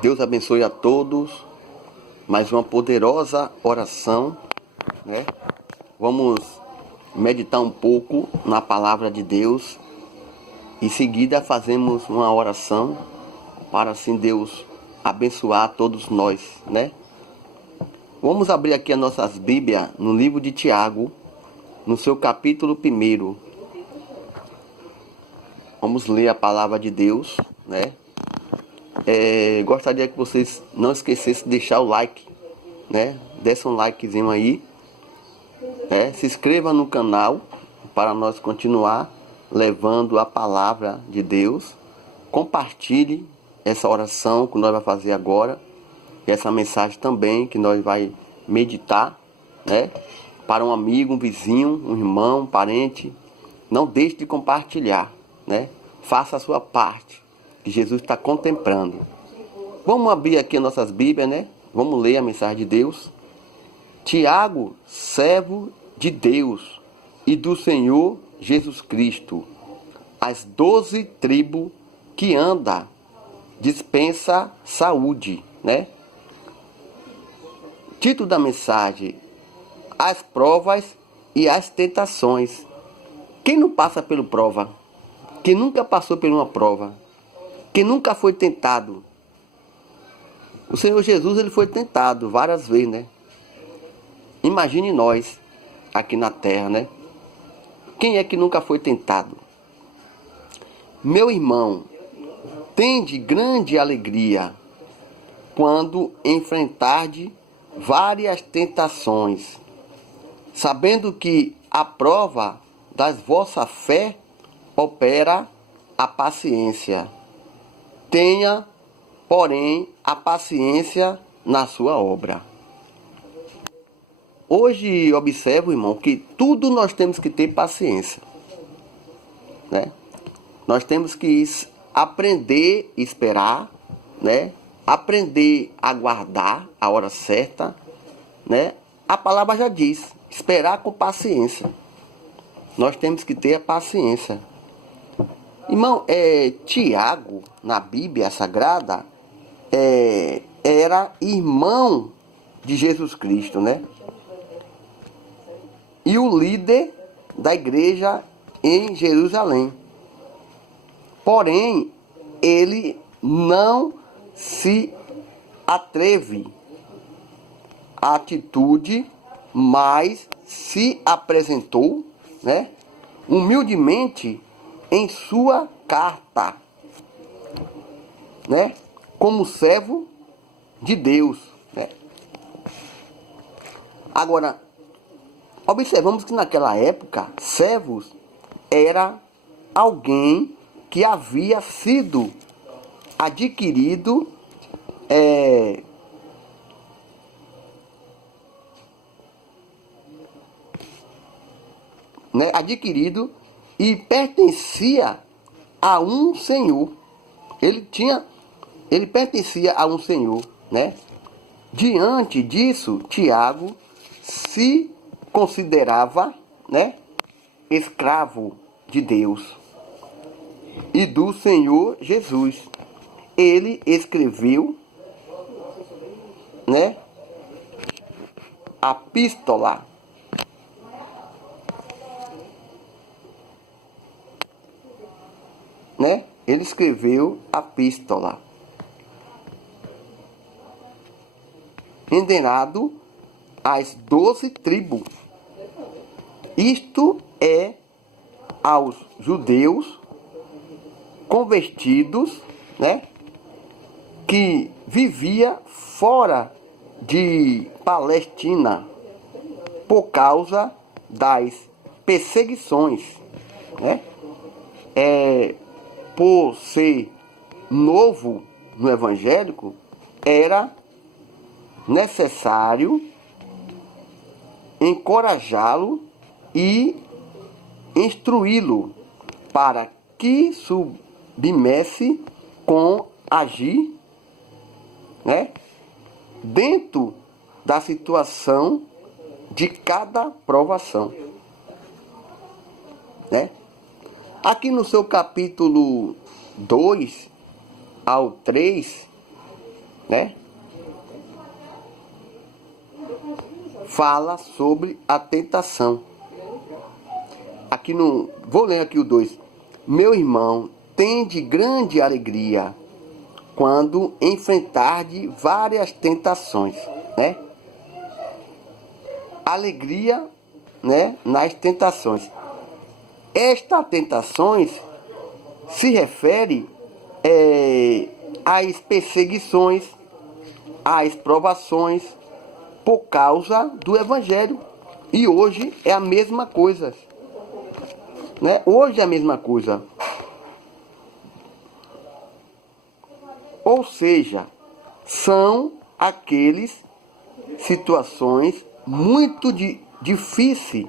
Deus abençoe a todos. Mais uma poderosa oração, né? Vamos meditar um pouco na palavra de Deus. Em seguida fazemos uma oração para assim Deus abençoar todos nós, né? Vamos abrir aqui as nossas Bíblias no livro de Tiago, no seu capítulo 1. Vamos ler a palavra de Deus, né? Gostaria que vocês não esquecessem de deixar o like, né? Desse um likezinho aí, se inscreva no canal para nós continuar levando a palavra de Deus. Compartilhe essa oração que nós vamos fazer agora, e essa mensagem também que nós vai meditar, né? Para um amigo, um vizinho, um irmão, um parente. Não deixe de compartilhar, né? Faça a sua parte, que Jesus está contemplando. Vamos abrir aqui as nossas Bíblias, né? Vamos ler a mensagem de Deus. Tiago, servo de Deus e do Senhor Jesus Cristo, as 12 tribos que anda, dispensa saúde, né? Título da mensagem: as provas e as tentações. Quem não passa pela prova? Quem nunca passou por uma prova? Quem nunca foi tentado? O Senhor Jesus, ele foi tentado várias vezes, né? Imagine nós aqui na terra, né? Quem é que nunca foi tentado? Meu irmão, tende grande alegria quando enfrentarde várias tentações, sabendo que a prova da vossa fé opera a paciência. Tenha, porém, a paciência na sua obra. Hoje, observo, irmão, que tudo nós temos que ter paciência, né? Nós temos que aprender a esperar, né? Aprender a aguardar a hora certa, né? A palavra já diz, esperar com paciência. Nós temos que ter a paciência. Irmão, Tiago, na Bíblia Sagrada, era irmão de Jesus Cristo, né? E o líder da igreja em Jerusalém. Porém, ele não se atreve à atitude, mas se apresentou, né, humildemente em sua carta, né, como servo de Deus, né? Agora, observamos que naquela época, servos era alguém que havia sido adquirido adquirido e pertencia a um senhor. Ele pertencia a um senhor, né? Diante disso, Tiago se considerava, né, escravo de Deus e do Senhor Jesus. Ele escreveu, né, a epístola, né? Ele escreveu a epístola endenado às 12 tribos. Isto é aos judeus convertidos, né, que vivia fora de Palestina por causa das perseguições, né? Por ser novo no evangélico, era necessário encorajá-lo e instruí-lo para que submesse com agir, né, dentro da situação de cada provação, né? Aqui no seu capítulo 2 ao 3, né? Fala sobre a tentação. Aqui no, vou ler aqui o 2. Meu irmão, tende grande alegria quando enfrentarde várias tentações, né? Alegria, né, nas tentações. Estas tentações se refere às perseguições, às provações por causa do Evangelho. E hoje é a mesma coisa, né? Hoje é a mesma coisa. Ou seja, são aqueles situações muito difíceis,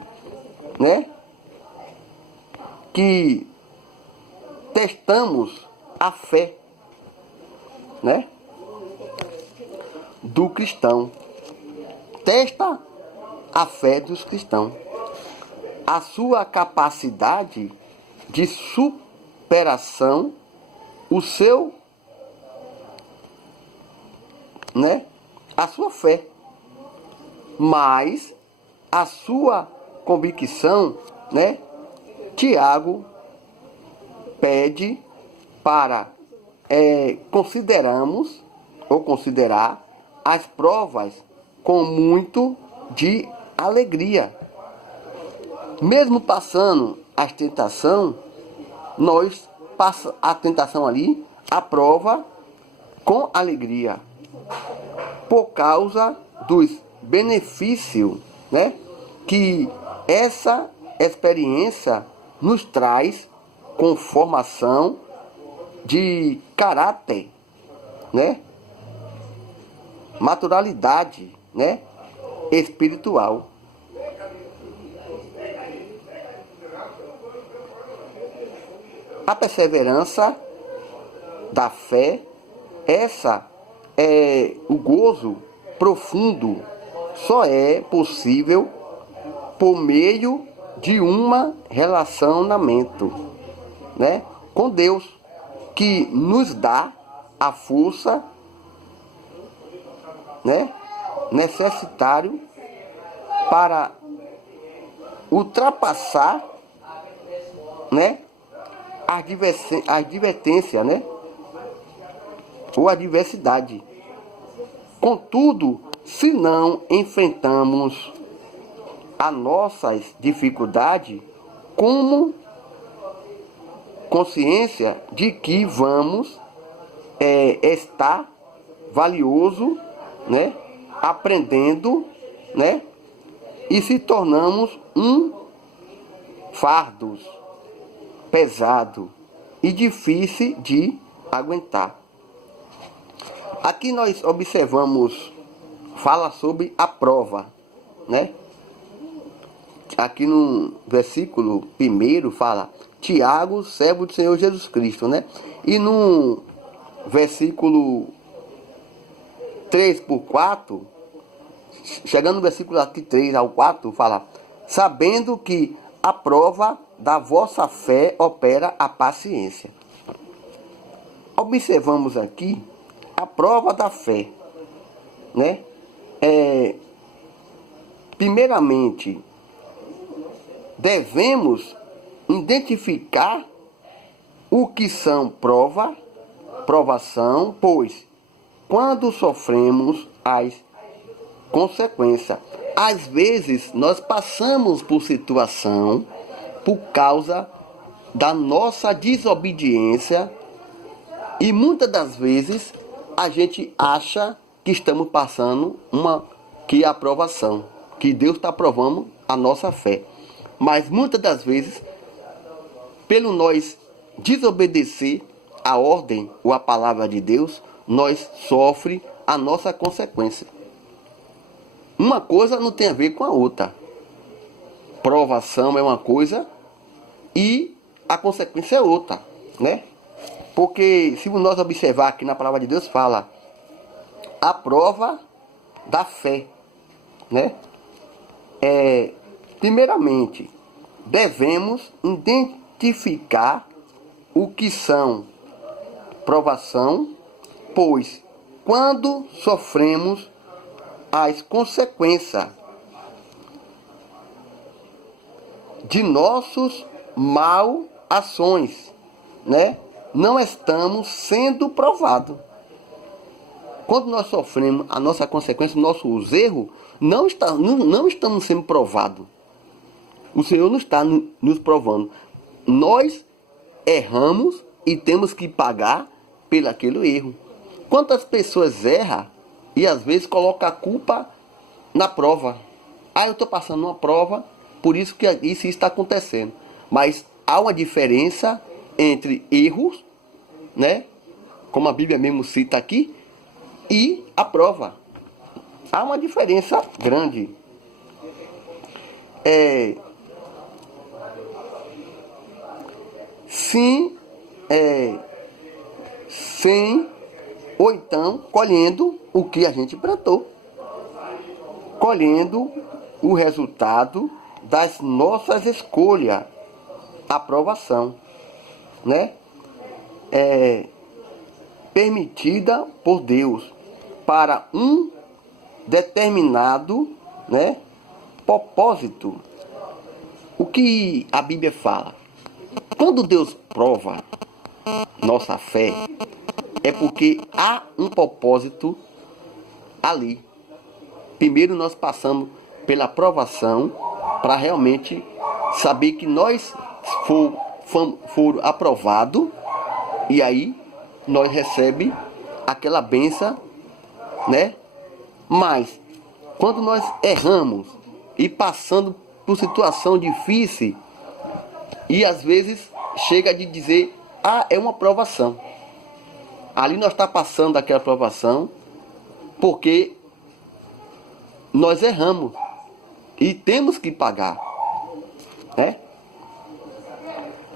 né? Que testamos a fé, né? Do cristão. Testa a fé dos cristãos. A sua capacidade de superação, o seu, né? A sua fé, mas a sua convicção, né? Tiago pede para consideramos ou considerar as provas com muito de alegria. Mesmo passando as tentações, nós passa a tentação ali, a prova com alegria, por causa dos benefícios, né, que essa experiência nos traz com formação de caráter, né, maturidade, né, espiritual. A perseverança da fé, essa é o gozo profundo, só é possível por meio de um relacionamento, né, com Deus, que nos dá a força, né, necessário para ultrapassar, né, a advertência, né, ou a adversidade. Contudo, se não enfrentamos as nossas dificuldades como consciência de que vamos estar valioso, né, aprendendo, né, e se tornamos um fardo pesado e difícil de aguentar. Aqui nós observamos, fala sobre a prova, né? Aqui no versículo 1 fala Tiago, servo do Senhor Jesus Cristo, né? E no versículo 3-4, chegando no versículo aqui 3 ao 4, fala: sabendo que a prova da vossa fé opera a paciência. Observamos aqui a prova da fé, né? Primeiramente, devemos identificar o que são provação, pois quando sofremos as consequências, às vezes nós passamos por situação por causa da nossa desobediência e muitas das vezes a gente acha que estamos passando que é a aprovação, que Deus está provando a nossa fé. Mas muitas das vezes, pelo nós desobedecer a ordem ou a palavra de Deus, nós sofremos a nossa consequência. Uma coisa não tem a ver com a outra. Provação é uma coisa e a consequência é outra, né? Porque se nós observar aqui na palavra de Deus fala a prova da fé, né? Primeiramente, devemos identificar o que são provação, pois quando sofremos as consequências de nossos mal ações, né? Não estamos sendo provados. Quando nós sofremos a nossa consequência, nossos erros, não estamos sendo provados. O Senhor não está nos provando. Nós erramos e temos que pagar pelo aquele erro. Quantas pessoas erram e às vezes colocam a culpa na prova? Eu estou passando uma prova, por isso que isso está acontecendo. Mas há uma diferença entre erros, né? Como a Bíblia mesmo cita aqui, e a prova. Há uma diferença grande. Sim, sem ou então colhendo o que a gente plantou, colhendo o resultado das nossas escolhas, aprovação, né? Permitida por Deus para um determinado, né, propósito. O que a Bíblia fala? Quando Deus prova nossa fé, é porque há um propósito ali. Primeiro nós passamos pela provação para realmente saber que nós foram aprovados, e aí nós recebemos aquela bênção, né? Mas quando nós erramos e passando por situação difícil, e às vezes chega de dizer, é uma provação. Ali nós está passando aquela provação porque nós erramos e temos que pagar, né?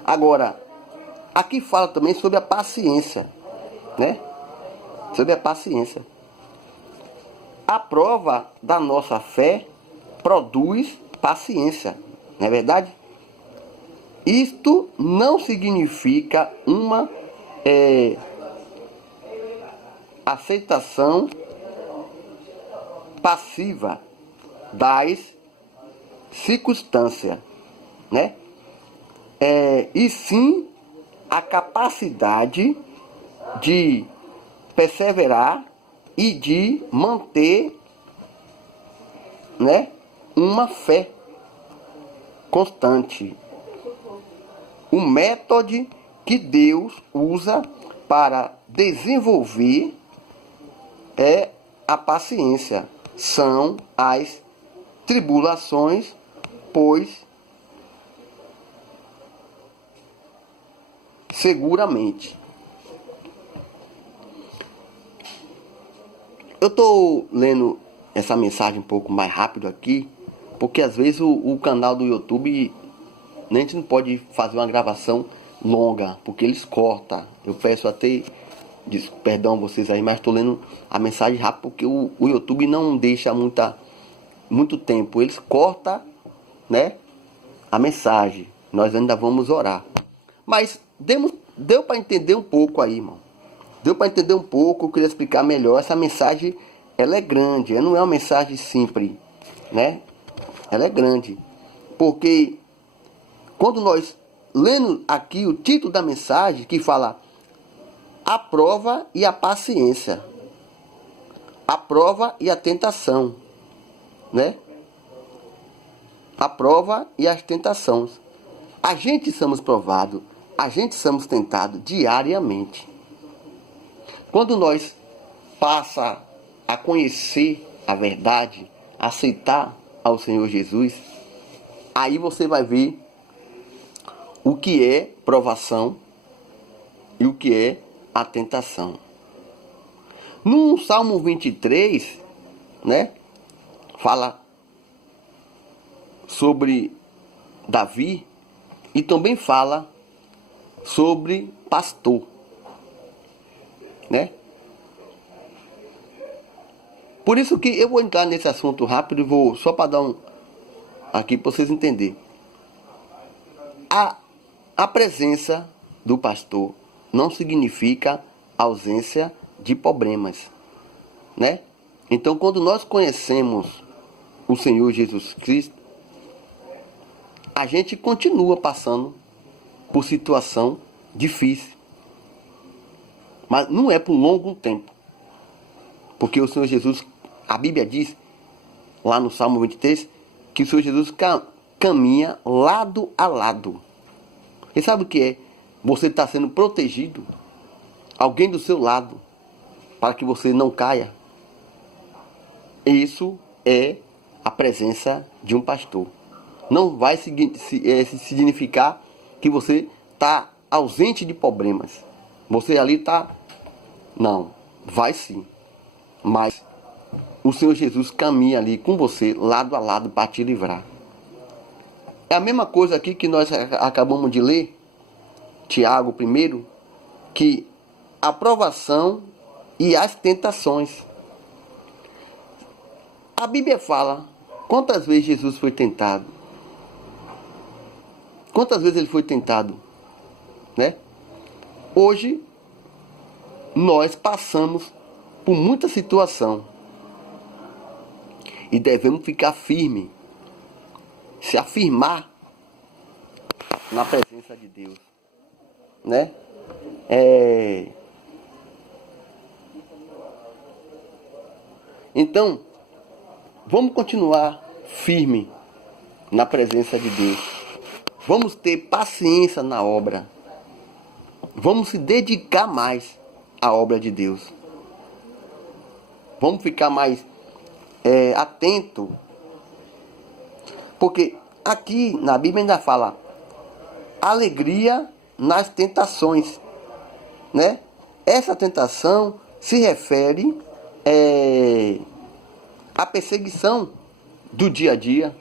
Agora, aqui fala também sobre a paciência, né? Sobre a paciência. A prova da nossa fé produz paciência, não é verdade? Isto não significa uma aceitação passiva das circunstâncias, né? E sim a capacidade de perseverar e de manter, né, uma fé constante. O método que Deus usa para desenvolver a paciência. São as tribulações, pois seguramente. Eu estou lendo essa mensagem um pouco mais rápido aqui, porque às vezes o canal do YouTube, a gente não pode fazer uma gravação longa, porque eles cortam. Eu peço até perdão a vocês aí, mas estou lendo a mensagem rápido, porque o YouTube não deixa muito tempo. Eles cortam, né, a mensagem. Nós ainda vamos orar. Mas deu para entender um pouco aí, irmão. Deu para entender um pouco, eu queria explicar melhor. Essa mensagem, ela é grande, ela não é uma mensagem simples, né? Ela é grande, porque quando nós lemos aqui o título da mensagem, que fala a prova e a paciência, a prova e a tentação, né? A prova e as tentações. A gente somos provados, a gente somos tentados diariamente. Quando nós passa a conhecer a verdade, aceitar ao Senhor Jesus, aí você vai ver o que é provação e o que é a tentação. No Salmo 23, né, fala sobre Davi e também fala sobre pastor, né? Por isso que eu vou entrar nesse assunto rápido e vou só para dar aqui para vocês entenderem. A presença do pastor não significa ausência de problemas. né? Então, quando nós conhecemos o Senhor Jesus Cristo, a gente continua passando por situação difícil. Mas não é por longo tempo. Porque o Senhor Jesus, a Bíblia diz, lá no Salmo 23, que o Senhor Jesus caminha lado a lado. E sabe o que é? Você está sendo protegido, alguém do seu lado, para que você não caia. Isso é a presença de um pastor. Não vai significar que você está ausente de problemas. Você ali está... Não, vai sim. Mas o Senhor Jesus caminha ali com você, lado a lado, para te livrar. É a mesma coisa aqui que nós acabamos de ler, Tiago 1, que a provação e as tentações. A Bíblia fala quantas vezes Jesus foi tentado. Quantas vezes ele foi tentado, né? Hoje, nós passamos por muita situação. E devemos ficar firmes. Se afirmar na presença de Deus, né? Então, vamos continuar firme na presença de Deus. Vamos ter paciência na obra. Vamos se dedicar mais à obra de Deus. Vamos ficar mais atento. Porque aqui na Bíblia ainda fala alegria nas tentações, né? Essa tentação se refere à perseguição do dia a dia,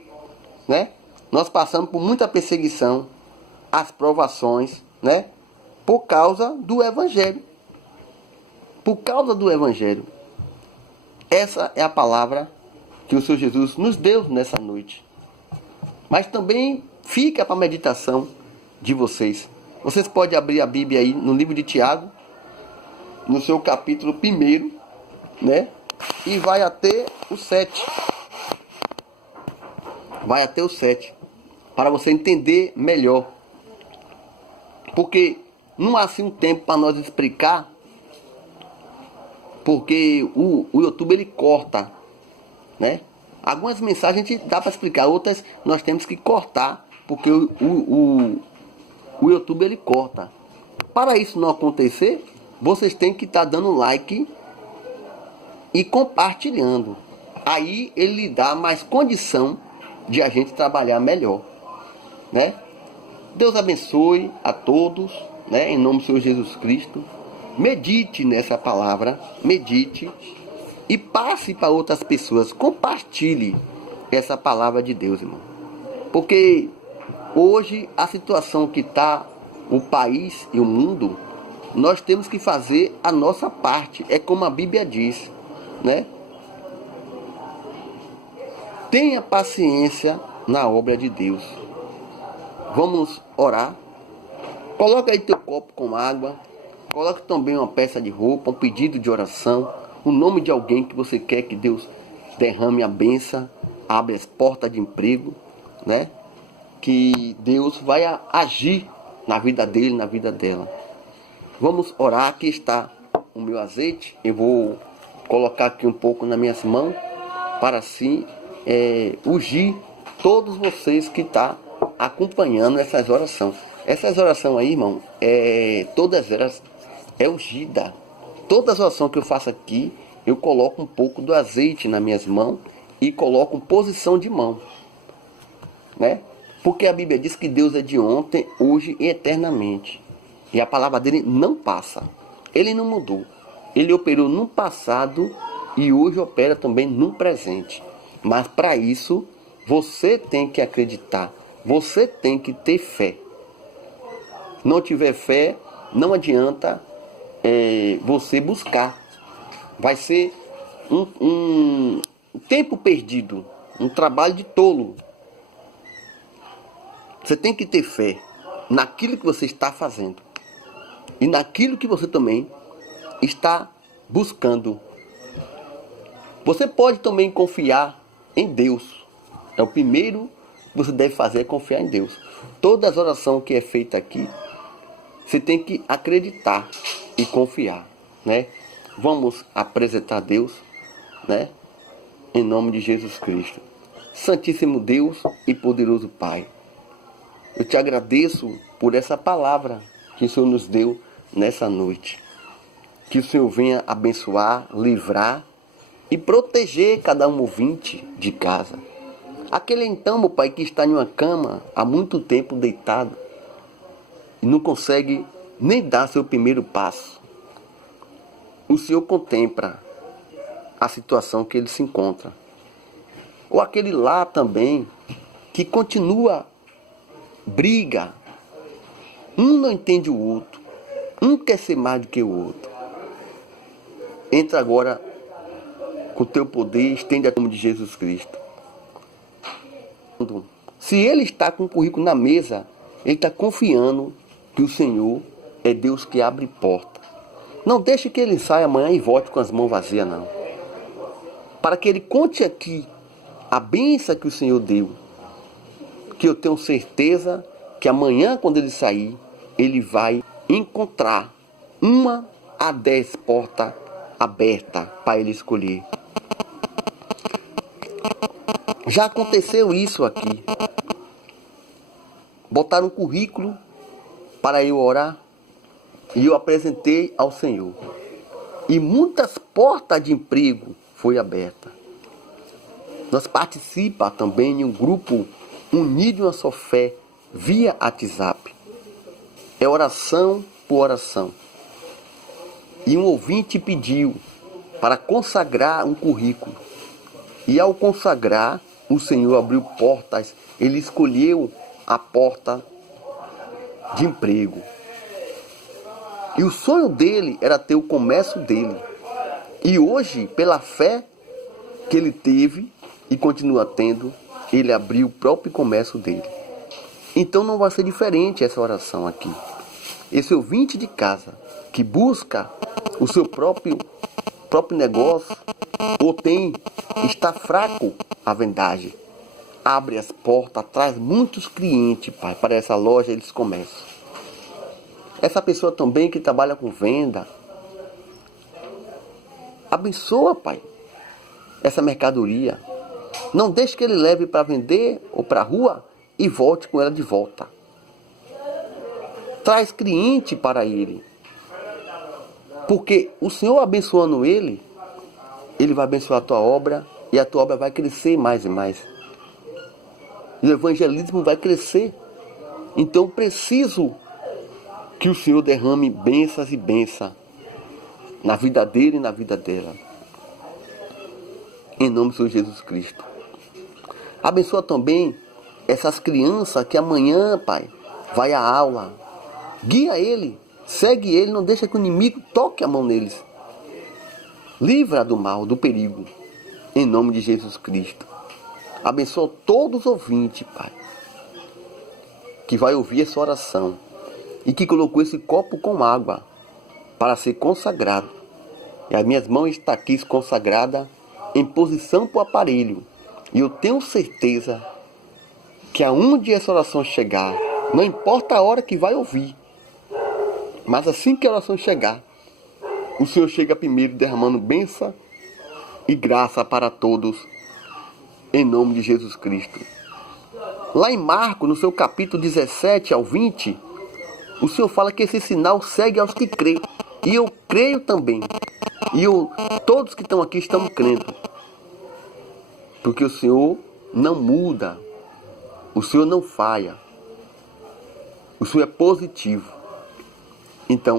né? Nós passamos por muita perseguição, as provações, né? Por causa do Evangelho. Por causa do Evangelho. Essa é a palavra que o Senhor Jesus nos deu nessa noite. Mas também fica para a meditação de vocês. Vocês podem abrir a Bíblia aí no livro de Tiago, no seu capítulo 1, né? E vai até o 7. Vai até o 7. Para você entender melhor. Porque não há assim um tempo para nós explicar. Porque o YouTube ele corta, né? Algumas mensagens a gente dá para explicar, outras nós temos que cortar, porque o YouTube ele corta. Para isso não acontecer, vocês têm que estar dando like e compartilhando. Aí ele dá mais condição de a gente trabalhar melhor, né? Deus abençoe a todos, né? Em nome do Senhor Jesus Cristo. Medite nessa palavra, medite e passe para outras pessoas. Compartilhe essa palavra de Deus, irmão. Porque hoje a situação que está o país e o mundo, nós temos que fazer a nossa parte. É como a Bíblia diz, né? Tenha paciência na obra de Deus. Vamos orar. Coloca aí teu copo com água. Coloque também uma peça de roupa, um pedido de oração, o nome de alguém que você quer que Deus derrame a bênção, abre as portas de emprego, né? Que Deus vai agir na vida dele, na vida dela. Vamos orar. Aqui está o meu azeite. Eu vou colocar aqui um pouco nas minhas mãos para assim ungir todos vocês que estão acompanhando essas orações. Essas orações aí, irmão, todas elas ungida. Toda as orações que eu faço aqui, eu coloco um pouco do azeite nas minhas mãos e coloco em posição de mão, né? Porque a Bíblia diz que Deus é de ontem, hoje e eternamente. E a palavra dele não passa. Ele não mudou. Ele operou no passado e hoje opera também no presente. Mas para isso, você tem que acreditar. Você tem que ter fé. Não tiver fé, não adianta você buscar. Vai ser um tempo perdido, um trabalho de tolo. Você tem que ter fé naquilo que você está fazendo e naquilo que você também está buscando. Você pode também confiar em Deus. É o primeiro que você deve fazer, é confiar em Deus. Todas as orações que é feita aqui, você tem que acreditar e confiar, né? Vamos apresentar a Deus, né? Em nome de Jesus Cristo. Santíssimo Deus e poderoso Pai, eu te agradeço por essa palavra que o Senhor nos deu nessa noite. Que o Senhor venha abençoar, livrar e proteger cada um ouvinte de casa. Aquele então, meu Pai, que está em uma cama há muito tempo deitado e não consegue nem dar seu primeiro passo. O Senhor contempla a situação que ele se encontra. Ou aquele lá também que continua briga. Um não entende o outro. Um quer ser mais do que o outro. Entra agora com o teu poder, estende a mão de Jesus Cristo. Se ele está com o currículo na mesa, ele está confiando que o Senhor é Deus que abre porta. Não deixe que ele saia amanhã e volte com as mãos vazias, não. Para que ele conte aqui a bênção que o Senhor deu. Que eu tenho certeza que amanhã, quando ele sair, ele vai encontrar 1 a 10 portas abertas para ele escolher. Já aconteceu isso aqui. Botaram um currículo para eu orar e eu apresentei ao Senhor. E muitas portas de emprego foi aberta. Nós participamos também em um grupo unido em uma só fé via WhatsApp. É oração por oração. E um ouvinte pediu para consagrar um currículo. E ao consagrar, o Senhor abriu portas. Ele escolheu a porta de emprego. E o sonho dele era ter o comércio dele. E hoje, pela fé que ele teve e continua tendo, ele abriu o próprio comércio dele. Então não vai ser diferente essa oração aqui. Esse ouvinte de casa que busca o seu próprio negócio ou está fraco a vendagem, abre as portas, traz muitos clientes, Pai, para essa loja eles começam. Essa pessoa também que trabalha com venda, abençoa, Pai, essa mercadoria. Não deixe que ele leve para vender ou para a rua e volte com ela de volta. Traz cliente para ele. Porque o Senhor abençoando ele, ele vai abençoar a tua obra e a tua obra vai crescer mais e mais. E o evangelismo vai crescer. Então preciso que o Senhor derrame bênçãos e bênçãos na vida dele e na vida dela. Em nome do Senhor Jesus Cristo. Abençoa também essas crianças que amanhã, Pai, vai à aula. Guia ele, segue ele, não deixa que o inimigo toque a mão neles. Livra do mal, do perigo. Em nome de Jesus Cristo. Abençoa todos os ouvintes, Pai, que vai ouvir essa oração e que colocou esse copo com água para ser consagrado. E as minhas mãos estão aqui consagradas em posição para o aparelho. E eu tenho certeza que aonde essa oração chegar, não importa a hora que vai ouvir, mas assim que a oração chegar, o Senhor chega primeiro derramando bênção e graça para todos, em nome de Jesus Cristo. Lá em Marcos, no seu capítulo 17 ao 20, o Senhor fala que esse sinal segue aos que creem. E eu creio também. E todos que estão aqui estão crendo. Porque o Senhor não muda. O Senhor não falha. O Senhor é positivo. Então,